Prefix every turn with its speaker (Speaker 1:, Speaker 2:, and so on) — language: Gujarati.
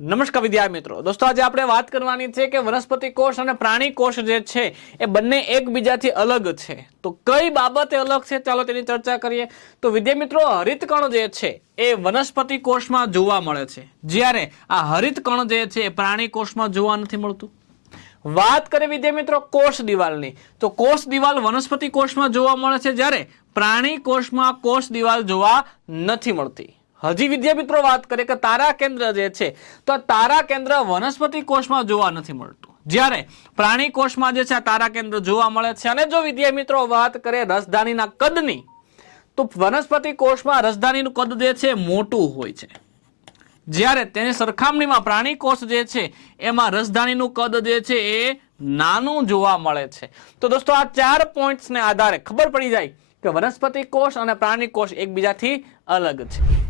Speaker 1: નમસ્કાર વિદ્યાર્થી મિત્રો. દોસ્તો, આજે આપણે વાત કરવાની છે કે વનસ્પતિ કોષ અને પ્રાણી કોષ જે છે, એ બંને એકબીજાથી અલગ છે. તો કઈ બાબતે અલગ છે? ચાલો તેની ચર્ચા કરીએ. તો વિદ્યાર્થી મિત્રો, હરિતકણ જે છે, એ વનસ્પતિ કોષમાં જોવા મળે છે. જ્યારે આ હરિતકણ જે છે, એ પ્રાણી કોષમાં જોવા નથી મળતું. વાત કરીએ વિદ્યાર્થી મિત્રો, કોષ દિવાલની. તો કોષ દિવાલ વનસ્પતિ કોષમાં જોવા મળે છે, જ્યારે પ્રાણી કોષમાં કોષ દિવાલ જોવા નથી મળતી. હજી વિદ્યા મિત્રો વાત કરીએ કે તારા કેન્દ્ર જે છે, તો તારા કેન્દ્ર વનસ્પતિ કોષમાં જોવા નથી મળતું. જ્યારે પ્રાણી કોષમાં જે છે, આ તારા કેન્દ્ર જોવા મળે છે અને જો વિદ્યા મિત્રો વાત કરીએ રસધાનીના કદની, તો વનસ્પતિ કોષમાં રસધાનીનું કદ જે છે, મોટું હોય છે. જ્યારે તેની સરખામણીમાં પ્રાણી કોષ જે છે, એમાં રસધાનીનું કદ જે છે, એ નાનું જોવા મળે છે. તો દોસ્તો, આ ચાર પોઈન્ટ્સને આધારે ખબર પડી જાય કે વનસ્પતિ કોષ અને પ્રાણી કોષ એકબીજાથી અલગ છે.